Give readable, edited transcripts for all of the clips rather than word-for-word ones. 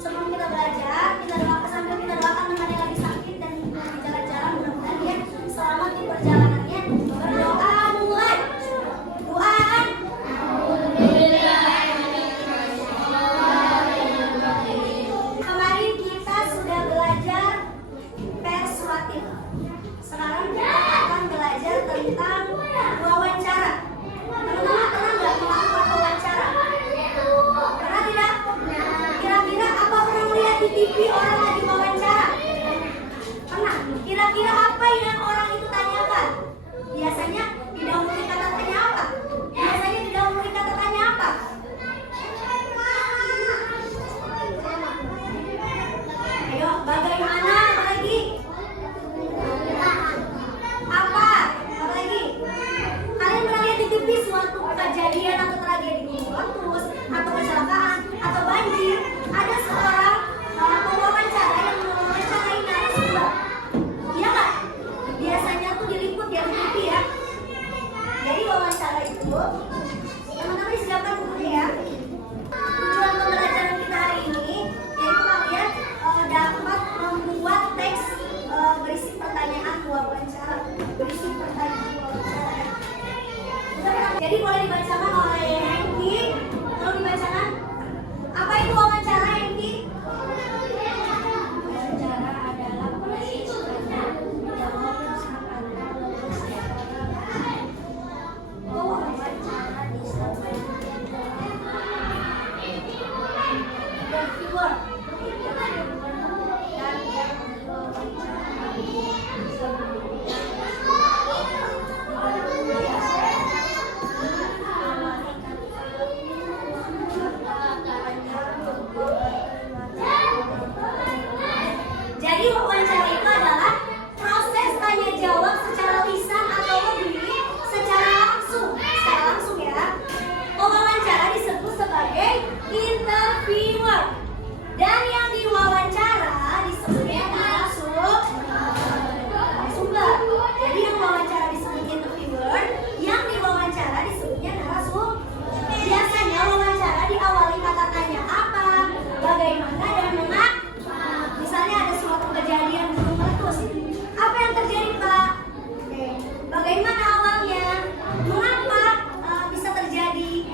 Sebelum kita belajar, kita doakan sambil kita doakan teman yang lagi sakit dan lagi jalan-jalan, mudah-mudahan dia selamat di perjalanannya. Berdoa mulai. Doaan. Kemarin kita sudah belajar persuasif. Sekarang kita akan belajar tentang wawancara. Teman-teman pernah nggak melakukan wawancara? Pernah tidak? Kira-kira apa pernah melihat di TV orang lagi wawancara? Pernah? Kira-kira apa yang orang itu tanyakan? Biasanya didahului kata tanya apa? Biasanya didahului kata tanya apa? Ayo, bagaimana? Apa lagi? Apa? Apa lagi? Kalian pernah lihat di TV suatu kejadian atau tragedi gunung meletus atau kecelakaan atau banjir? Ada seorang pewawancara yang mewawancarai narasumber. Iya nggak? Biasanya tuh diliput ya di TV ya. Jadi wawancara itu, teman-teman siapkan bukunya ya. Tujuan pembelajaran kita hari ini yaitu kalian dapat membuat teks berisi pertanyaan wawancara. Berisi pertanyaan wawancara. Jadi boleh dibacakan oleh Hengki. Tolong dibacakan. Apa itu wawancara, Hengki? Wawancara adalah proses tanya jawab pasangan. Wawancara disampaikan dan keyword. Jadi wawancara itu adalah proses tanya jawab secara lisan atau lebih secara langsung. Secara langsung ya. Pewawancara disebut sebagai interviewer. Dan yang diwawancara disebutnya narasumber. Jadi yang wawancara disebut interviewer, yang diwawancara disebutnya narasumber. Biasanya wawancara diawali kata tanya apa, bagaimana, dan mengapa. Misalnya ada suatu kejadian gunung meletus. Apa yang terjadi, Pak? Bagaimana awalnya? Mengapa bisa terjadi?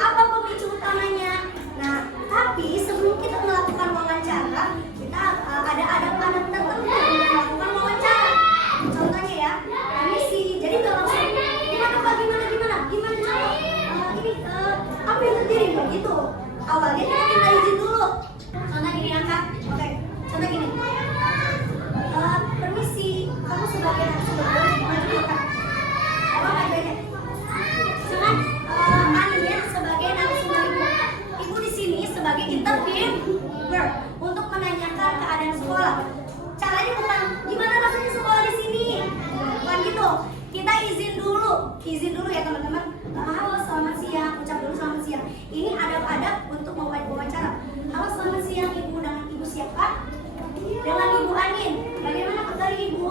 Apa pemicu utamanya? Nah, tapi sebelum kita melakukan wawancara, kita ada adab-adab tertentu untuk melakukan wawancara. Contohnya ya, permisi. Jadi nggak langsung gimana Pak, gimana coba ini apa yang terjadi begitu. Awalnya kita minta izin dulu. Contoh gini, angkat. Oke, contoh gini. Permisi, kamu sebagai narasumber maju dekat. Apa bedanya? Jangan Ania sebagai narasumber ibu. Ibu di sini sebagai interviewer untuk menanyakan keadaan sekolah. Caranya bukan gimana rasanya sekolah di sini, bukan gitu. Kita izin dulu ya teman-teman. Halo, selamat siang. Ucap dulu selamat siang. Ini adab-adab untuk wawancara. Halo, selamat siang Ibu. Dengan Ibu siapa? Dengan Ibu Anin. Bagaimana kabar Ibu?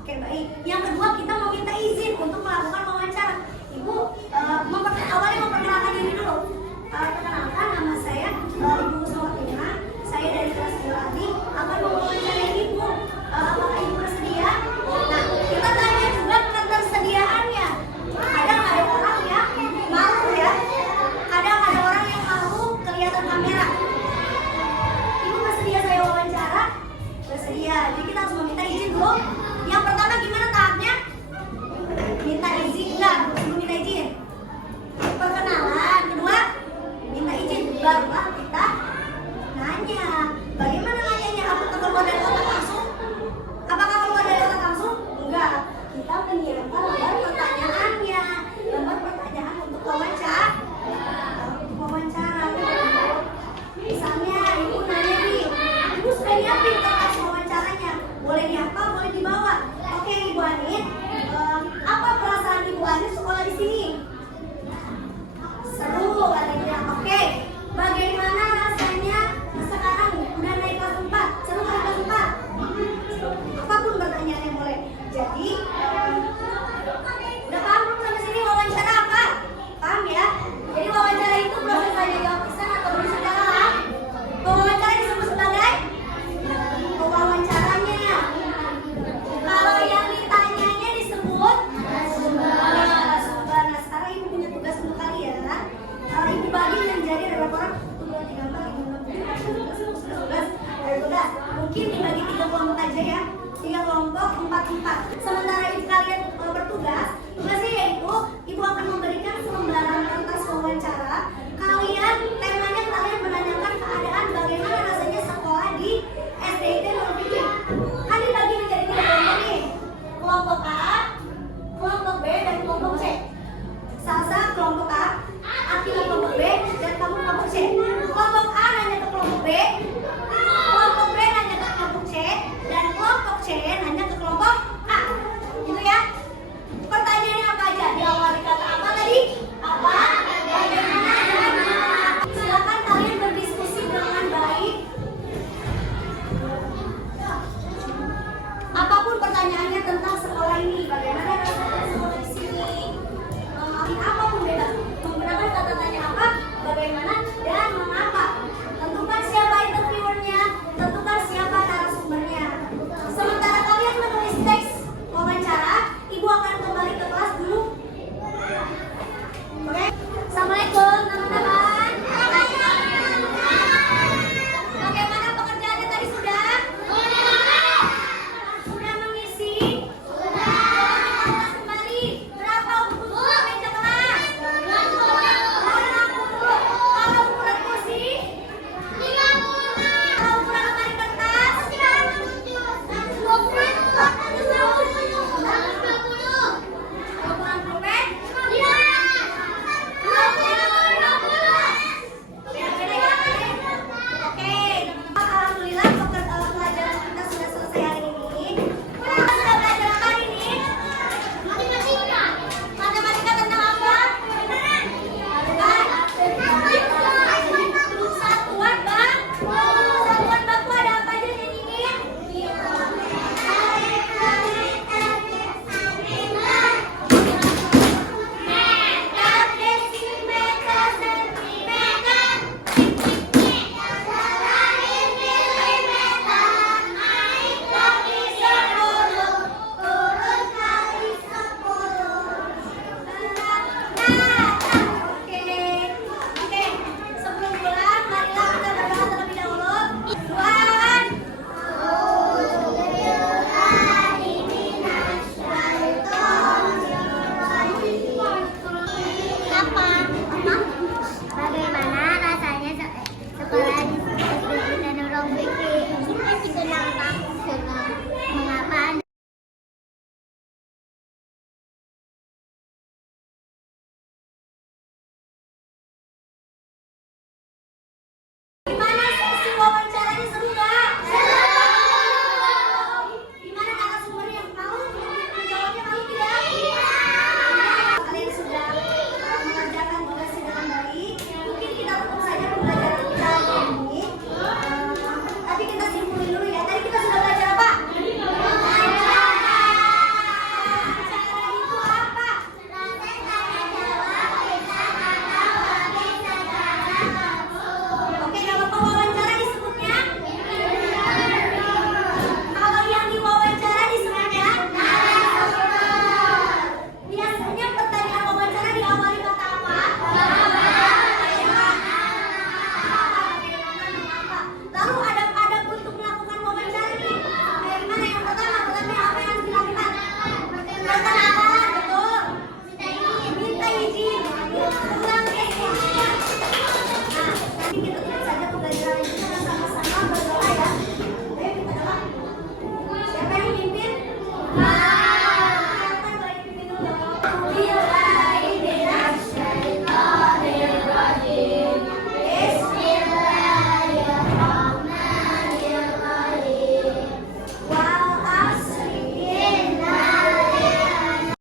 Oke, baik. Yang kedua, kita